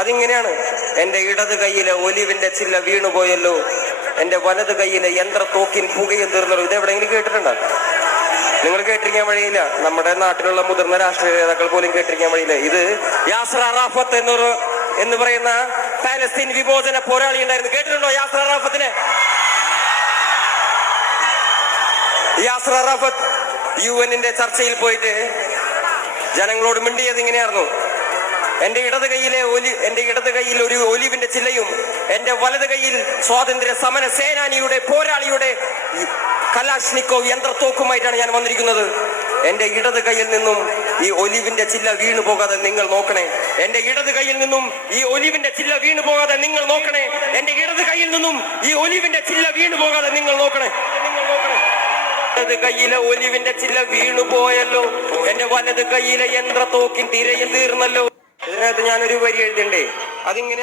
അതിങ്ങനെയാണ്: എന്റെ ഇടത് കൈയിലെ ഒലിവിന്റെ ചില്ല വീണുപോയല്ലോ, എന്റെ വലത് കൈയിലെ യന്ത്രത്തോക്കിൻ പുകയും തീർന്നല്ലോ. ഇത് എവിടെയെങ്കിലും കേട്ടിട്ടുണ്ടോ? നിങ്ങൾ കേട്ടിരിക്കാൻ വഴിയില്ല. നമ്മുടെ നാട്ടിലുള്ള മുതിർന്ന രാഷ്ട്രീയ നേതാക്കൾ പോലും കേട്ടിരിക്കാൻ വഴിയില്ല. ഇത് യാസർ അറാഫത്ത് എന്ന് പറയുന്ന പാലസ്തീൻ വിമോചന പോരാളി ഉണ്ടായിരുന്നു. കേട്ടിട്ടുണ്ടോ യാസർ അറാഫത്തിനെ? യാസർ അറാഫത്ത് UN-ന്റെ ചർച്ചയിൽ പോയിട്ട് ജനങ്ങളോട് മിണ്ടിയത് ഇങ്ങനെയായിരുന്നു: എന്റെ ഇടത് കൈയിൽ ഒരു ഒലിവിന്റെ ചില്ലയും എന്റെ വലത് കൈയിൽ സ്വാതന്ത്ര്യ സമര സേനാനിയുടെ പോരാളിയുടെ കലാഷ്നിക്കോവ് യന്ത്രത്തോക്കുമായിട്ടാണ് ഞാൻ വന്നിരിക്കുന്നത്. എന്റെ ഇടത് കൈയിൽ നിന്നും ഈ ഒലിവിന്റെ ചില്ല വീണു പോകാതെ നിങ്ങൾ നോക്കണേ. എന്റെ ഇടത് കൈയിൽ നിന്നും ഈ ഒലിവിന്റെ ചില്ല വീണു പോകാതെ നിങ്ങൾ നോക്കണേ. എന്റെ ഇടത് കൈയിൽ നിന്നും ഈ ഒലിവിന്റെ ചില്ല വീണു പോകാതെ നിങ്ങൾ നോക്കണേ. ഇടത് കൈയിലെ ഒലിവിന്റെ ചില്ല വീണു പോയല്ലോ, എന്റെ വലത് കൈയിലെ യന്ത്രത്തോക്കിൻ തിരയും തീർന്നല്ലോ. ഇതിനകത്ത് ഞാനൊരു വരി എഴുതണ്ടേ? അതിങ്ങനെ